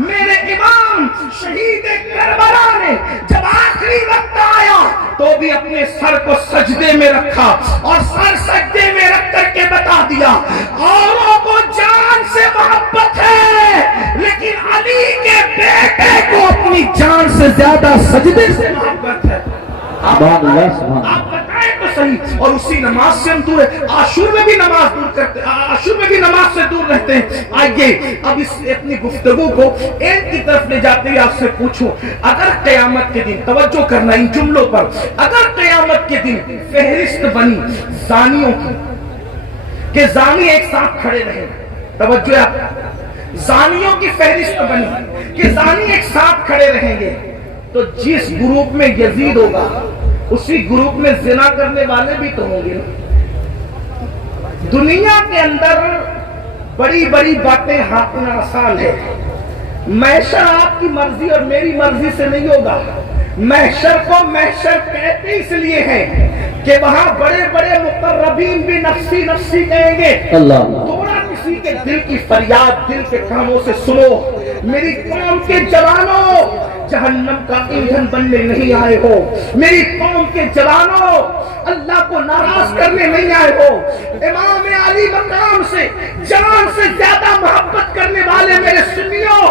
میرے امام شہید کربلا نے جب آخری وقت آیا تو بھی اپنے سر کو سجدے میں رکھا اور سر سجدے میں رکھ کر کے بتا دیا اوروں کو جان سے محبت ہے لیکن علی کے بیٹے کو اپنی جان سے زیادہ سجدے سے محبت ہے. آپ بتائیں تو صحیح. اور اسی نماز سے ہم دور ہے. عاشور میں بھی نماز دور کرتے, عاشور میں بھی نماز سے دور رہتے ہیں. آئیے اب اس اپنی گفتگو کو ایک کی طرف لے جاتے ہیں. آپ سے پوچھوں اگر قیامت کے دن, توجہ کرنا ان جملوں پر, اگر قیامت کے دن فہرست بنی زانیوں کی کہ زانی ایک ساتھ کھڑے رہے, توجہ آپ, زانیوں کی فہرست بنی کہ زانی ایک ساتھ کھڑے رہیں گے, تو جس گروپ میں یزید ہوگا اسی گروپ میں زنا کرنے والے بھی تو ہوں گے. دنیا کے اندر بڑی بڑی باتیں ہاکنا آسان ہے. محشر آپ کی مرضی اور میری مرضی سے نہیں ہوگا. محشر کو محشر کہتے اس لیے ہیں کہ وہاں بڑے بڑے مقربین بھی نفسی نفسی کہیں گے. تھوڑا کسی کے دل کی فریاد دل کے کانوں سے سنو, میری قوم کے جوانوں جہنم کا ایندھن بننے نہیں آئے ہو, میری قوم کے جوانوں اللہ کو ناراض کرنے نہیں آئے ہو. امام علی مقام سے جان سے زیادہ محبت کرنے والے میرے سنیوں,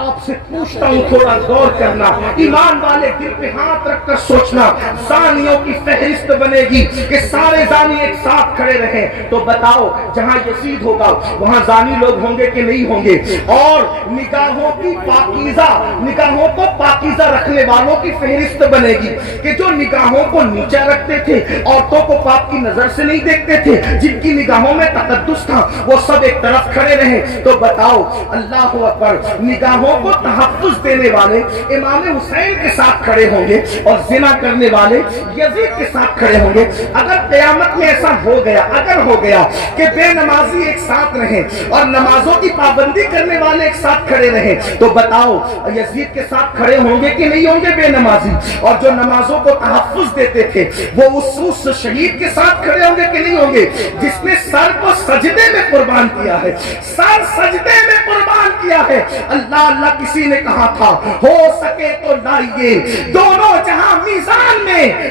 آپ سے پوچھتا ہوں تھوڑا غور کرنا, ایمان والے دل پہ ہاتھ رکھ کر سوچنا. زانیوں کی فہرست بنے گی کہ سارے زانی ایک ساتھ کھڑے رہیں, تو بتاؤ جہاں یزید ہوگا وہاں زانی لوگ ہوں گے کہ نہیں ہوں گے؟ اور نگاہوں کی پاکیزہ, نگاہوں کو پاکیزہ رکھنے والوں کی فہرست بنے گی کہ جو نگاہوں کو نیچا رکھتے تھے, عورتوں کو پاک کی نظر سے نہیں دیکھتے تھے, جن کی نگاہوں میں تقدس تھا, وہ سب ایک طرف کھڑے رہیں. تو بتاؤ اللہ اکبر, نگاہوں کو تحفظ دینے والے امام حسین کے ساتھ کھڑے ہوں گے اور زنا کرنے والے یزید کے ساتھ کھڑے ہوں گے. اگر قیامت میں ایسا ہو گیا, اگر ہو گیا کہ بے نمازی ایک ساتھ رہیں اور نمازوں کی پابندی کرنے والے ایک ساتھ کھڑے رہیں, تو بتاؤ یزید کے ساتھ کھڑے ہوں گے کہ نہیں ہوں گے بے نمازی؟ اور جو نمازوں کو تحفظ دیتے تھے وہ اس شہید کے ساتھ کھڑے ہوں گے کہ نہیں ہوں گے جس نے سر کو سجدے میں قربان کیا ہے, سر سجدے میں قربان کیا ہے. اللہ اللہ کسی نے کہا تھا ہو سکے تو لائیے دونوں جہاں میزان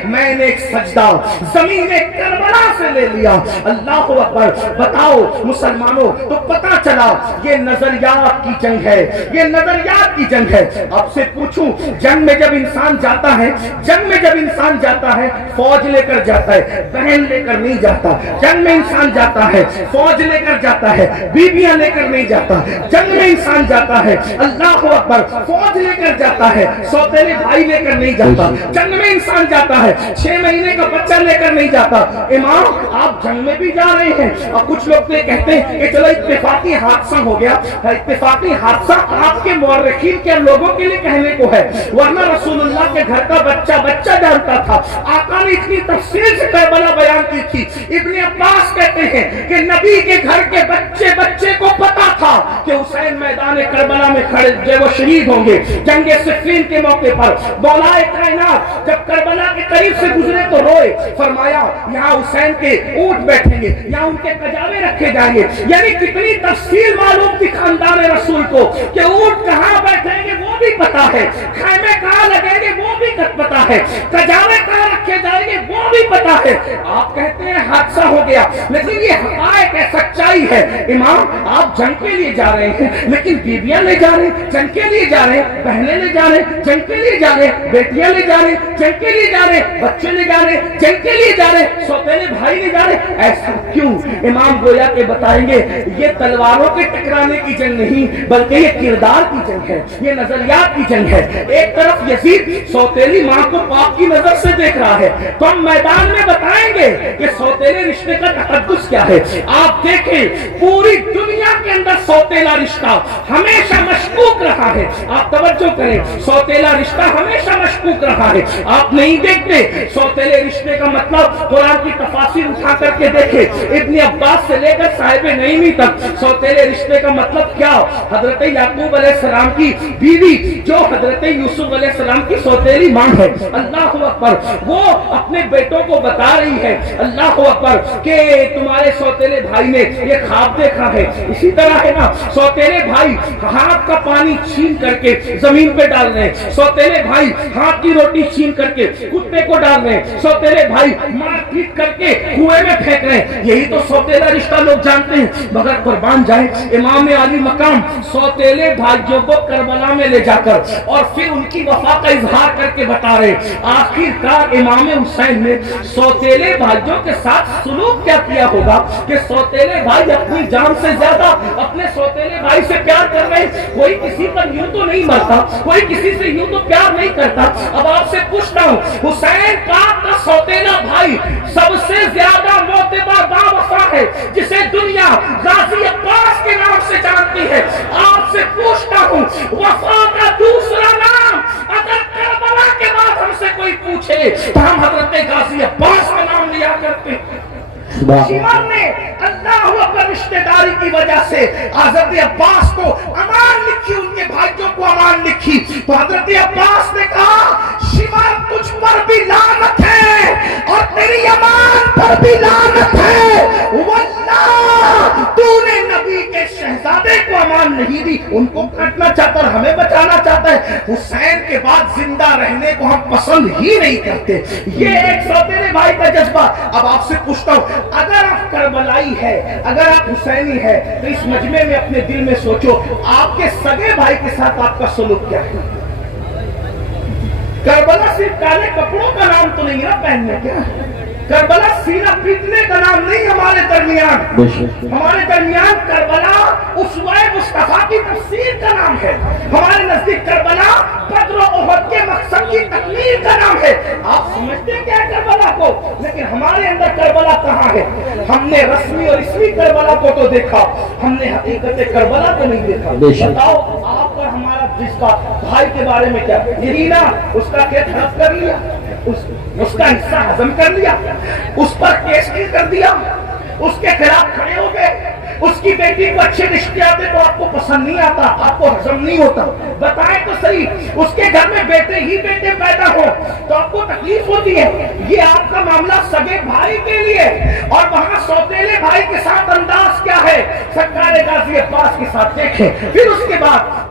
میں نے ایک سجدہ زمین کربلا سے لے لیا. اللہ اکبر. بتاؤ مسلمانوں, تو پتا چلا یہ نظریات کی جنگ ہے, یہ نظریات کی جنگ ہے. آپ سے پوچھوں, جنگ میں جب انسان جاتا ہے, جنگ میں جب انسان جاتا ہے فوج لے کر جاتا ہے, بہن لے کر نہیں جاتا. جنگ میں انسان جاتا ہے فوج لے کر جاتا ہے, بیویاں لے کر نہیں جاتا. جنگ میں انسان جاتا ہے اللہ اکبر فوج لے کر جاتا ہے, سوتیلے بھائی لے کر نہیں جاتا. جنگ میں انسان جاتا ہے 6 مہینے کا بچہ لے کر نہیں جاتا. امام آپ جنگ میں بھی جا رہے ہیں, اور کچھ لوگ یہ کہتے ہیں کہ چلو اتفاقی حادثہ ہو گیا. اتفاقی حادثہ آپ کے مورخین کے لوگوں کے لیے کہنے کو ہے, ورنہ رسول اللہ کے گھر کا بچہ بچہ جانتا تھا. آقا نے اتنی تفصیل سے کربلا بیان کی تھی. ابن عباس کہتے ہیں کہ نبی کے گھر کے بچے بچے کو پتا تھا کہ حسین میدان کربلا میں کھڑے جو وہ شہید ہوں گے جنگ صفین کے موقع پر. مولا کائنات جب کربلا کے قریب سے گزرے تو روئے, فرمایا یہاں حسین کے اونٹ بیٹھیں گے, یہاں ان کے کجاوے رکھے جائیں گے. یعنی کتنی تفصیل معلوم تھی خاندان رسول کو کہ اونٹ کہاں بیٹھیں گے وہ بھی پتا ہے, خیمے کہاں لگیں گے وہ بھی پتا ہے, کجاوے کہاں رکھے جائیں گے وہ بھی پتا ہے. آپ کہتے ہیں حادثہ ہو گیا, لیکن یہ حقائق ہے, سچائی ہے. امام آپ جنگ کے لیے جا رہے ہیں لیکن بیویاں لے جا رہے ہیں, جنگ کے لیے جا رہے ہیں, بہنیں لے جا رہے ہیں, جنگ کے لیے جا رہے ہیں, بیٹیاں لے جا رہے ہیں, جنگ کے لیے جا رہے ہیں, بچے لے جا رہے ہیں, جنگ کے لیے جا رہے ہیں, سوتیلے بھائی لے جا رہے ہیں. ایسا کیوں؟ امام گویا کے بتائیں گے یہ تلواروں کے ٹکرانے کی جنگ نہیں بلکہ یہ کردار کی جنگ ہے, یہ نظریات کی جنگ ہے. ایک طرف یزید سوتیلی ماں کو پاک کی نظر سے دیکھ رہا ہے, تو ہم میدان میں بتائیں گے کہ سوتیلے رشتے کا تقدس کیا ہے. آپ دیکھیں پوری دنیا کے اندر سوتیلا رشتہ ہمیشہ مشکوک رہا ہے. آپ توجہ کریں, سوتیلا رشتہ ہمیشہ مشکوک رہا ہے. آپ نہیں دیکھتے سوتیلے رشتے کا مطلب, قرآن کی تفاسیر اٹھا کر کے دیکھیں, ابن عباس سے لے کر صاحب نعیمی تک سوتیلے رشتے کا مطلب کیا. حضرت یعقوب علیہ السلام کی بیوی جو حضرت یوسف علیہ السلام کی سوتیلی ماں ہے، اللہ اکبر، وہ اپنے بیٹوں کو بتا رہی ہے، اللہ اکبر، کہ تمہارے سوتیلے بھائی نے یہ خواب دیکھا ہے۔ اسی طرح ہے نا، سوتیلے بھائی ہاتھ کا پانی چھین کر کے زمین پہ ڈال رہے ہیں، سوتیلے بھائی ہاتھ کی روٹی چھین کر کے کتے کو ڈال رہے ہیں، سوتیلے بھائی مار پیٹ کر کے کنویں میں پھینک رہے ہیں۔ یہی تو سوتیلا رشتہ لوگ جانتے ہیں، مگر قربان جائیں امام علی مقام سوتیلے بھائیوں کو کربلا میں لے جا کر اور پھر ان کی وفا کا اظہار کر کے بتا رہے آخر کار امام حسین نے سوتیلے بھائیوں کے ساتھ سلوک کیا کیا ہوگا کہ سوتیلے بھائی اپنی جان سے زیادہ اپنے سوتیلے بھائی سے پیار کر رہے ہیں۔ کوئی کسی پر یوں تو نہیں مرتا، کوئی کسی سے یوں تو پیار نہیں کرتا۔ اب آپ سے پوچھتا ہوں، حسین پاک کا سوتیلا بھائی سب سے زیادہ معتبر باوفا ہے جسے دنیا غازی عباس کے نام سے جانتی ہے۔ آپ سے پوچھتا ہوں، وفا کا دوسرا نام اگر کربلا کے بعد ہم سے کوئی پوچھے تو ہم حضرت غازی عباس کا نام لیا کرتے ہیں۔ شمر نے اللہ اکبر رشتہ داری کی وجہ سے حضرت عباس کو امان لکھی، ان کے بھائیوں کو امان لکھی، تو حضرت عباس نے کہا شمر تجھ پر بھی لعنت ہے اور تیری امان پر بھی لعنت ہے، واللہ تو نے نبی کے شہزادے کو امان نہیں دی۔ ان کو کاٹنا چاہتا اور ہمیں بچانا چاہتا ہے۔ حسین کے بعد زندہ رہنے کو ہم پسند ہی نہیں کرتے۔ یہ ایک سوتیلے بھائی کا جذبہ۔ اب آپ سے پوچھتا ہوں، اگر آپ کربلائی ہے، اگر آپ حسینی ہے، تو اس مجمع میں اپنے دل میں سوچو آپ کے سگے بھائی کے ساتھ آپ کا سلوک کیا ہے؟ کربلا صرف کالے کپڑوں کا نام تو نہیں نا پہننے، کیا کربلا سینہ پیٹنے کا نام نہیں ہمارے درمیان۔ ہمارے درمیان کربلا اسوہ مصطفیٰ کی تفسیر کا نام ہے۔ ہمارے نزدیک کربلا بدر و احد کے مقصد کی تکمیل کا نام ہے۔ آپ سمجھتے کیا ہے کربلا کو، لیکن ہمارے اندر کربلا کہاں ہے؟ ہم نے رسمی اور اسمی کربلا کو تو دیکھا، ہم نے حقیقت کربلا کو نہیں دیکھا۔ بتاؤ آپ اور ہمارا جذبہ بھائی کے بارے میں کیا؟ یہی نا اس کا کیس ہڑپ کر لیا، اس کا حصہ ہضم کر لیا، اس پر کیس کر دیا، اس کے خلاف کھڑے ہو گئے، اس کی بیٹی کو اچھے رشتے آتے تو آپ کو پسند نہیں آتا، آپ کو ہضم نہیں ہوتا۔ بتائیں تو صحیح، اس کے گھر میں بیٹے ہی بیٹے پیدا ہو تو آپ کو تکلیف ہوتی ہے۔ یہ آپ کا معاملہ سگے بھائی کے لیے، اور وہاں سوتیلے بھائی کے ساتھ انداز کیا ہے؟ سرکار غازی عباس کے ساتھ دیکھیں، پھر اس کے بعد